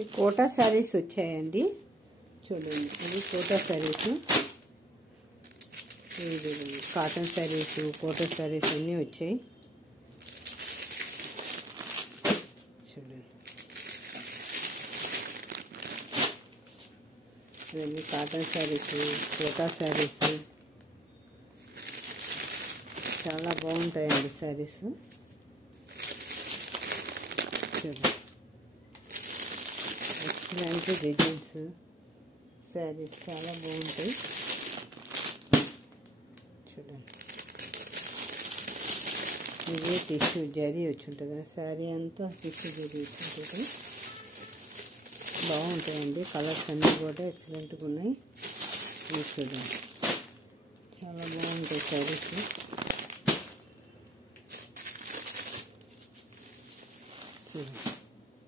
ఈ కోటా శారీస్ వచ్చాయండి, చూడండి. ఇది కోటా శారీస్, ఇది కాటన్ శారీస్, కోటా శారీస్ అన్నీ వచ్చాయి. చూడండి, ఇవన్నీ కాటన్ శారీస్, కోటా శారీస్ చాలా బాగుంటాయండి శారీస్. చూడండి, ఎక్సలెంట్ డిజైన్స్ శారీస్ చాలా బాగుంటాయి. చూడండి, ఇదే టిష్యూ జరీ వచ్చి ఉంటుంది, శారీ అంతా టిష్యూ జరీ వచ్చి ఉంటుంది. బాగుంటాయండి, కలర్స్ అన్నీ కూడా ఎక్సలెంట్గా ఉన్నాయి. ఇది చూడండి, చాలా బాగుంటాయి శారీస్. చూడండి,